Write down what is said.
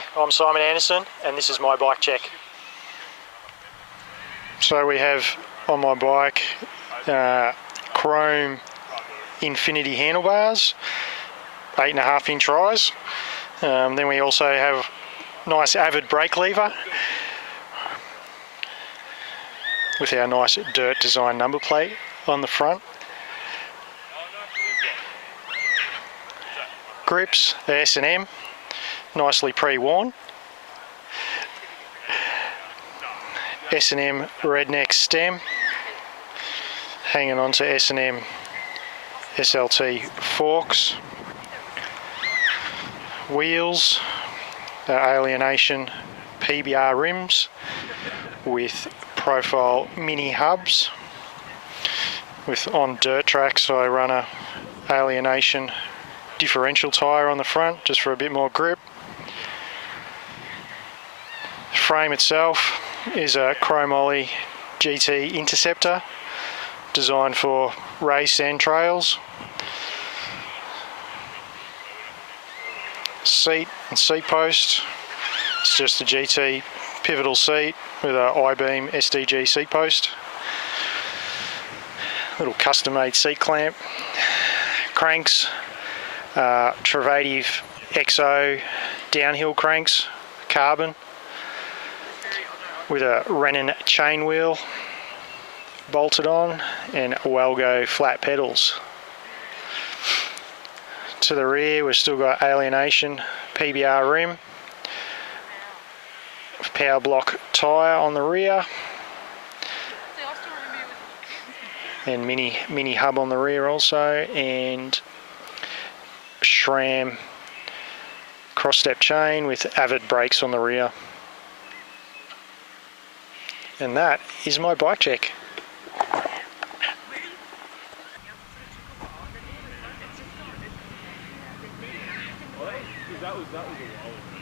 Hi, I'm Simon Anderson and this is my bike check. So we have on my bike chrome infinity handlebars, 8.5 inch rise. Then we also have nice Avid brake lever with our nice dirt design number plate on the front. Grips, S&M, nicely pre-worn. S&M redneck stem, hanging on to S&M SLT forks. Wheels, Alienation PBR rims with profile mini hubs. On dirt tracks I run a Alienation differential tyre on the front just for a bit more grip. Frame itself is a chromo GT Interceptor designed for race and trails. Seat and seat post, it's just a GT pivotal seat with a I-beam SDG seat post. Little custom made seat clamp. Cranks, Travative XO downhill cranks, carbon, with a Renan chain wheel bolted on and Walgo flat pedals. To the rear we've still got Alienation PBR rim, power block tyre on the rear, and mini hub on the rear also, and SRAM cross step chain with Avid brakes on the rear. And that is my bike check. That was a while ago.